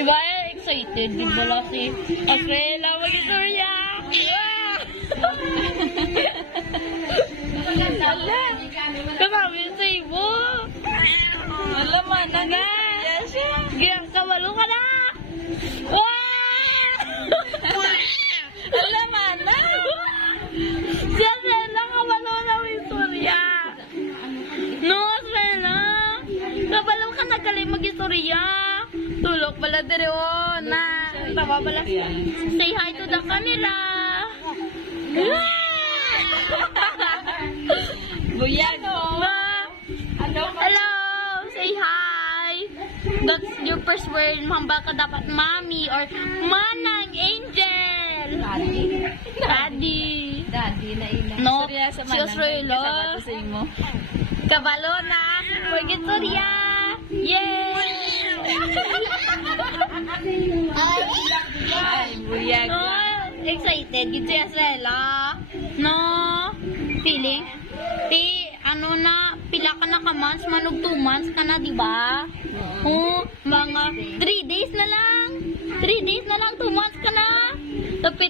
Di ba excited? Di ba lang si Astrella mag-istorya? Wala. Kamamin sa ibo. Wala man na na. Giyang kawalo ka na. Wala man na. Si Astrella kawalo na mag-istorya. No, Astrella. Kabalo ka na galing mag-istorya. Tulog pala dire na. Tama pala. Say hi to the camera. Buyag oh. Hello. Say hi. That's your first word. Mahambal ka dapat mami or manang angel. Daddy. Daddy na ina. No. Si Astrella. Kabalo na. Purgatoria. Yay! Ay, buyag. No, excited. Gito yung Astrella. No, feeling. Ano na, pila ka na ka months, manog 2 months ka na, diba? Mga 3 days na lang. 3 days na lang, 2 months ka na. Tapit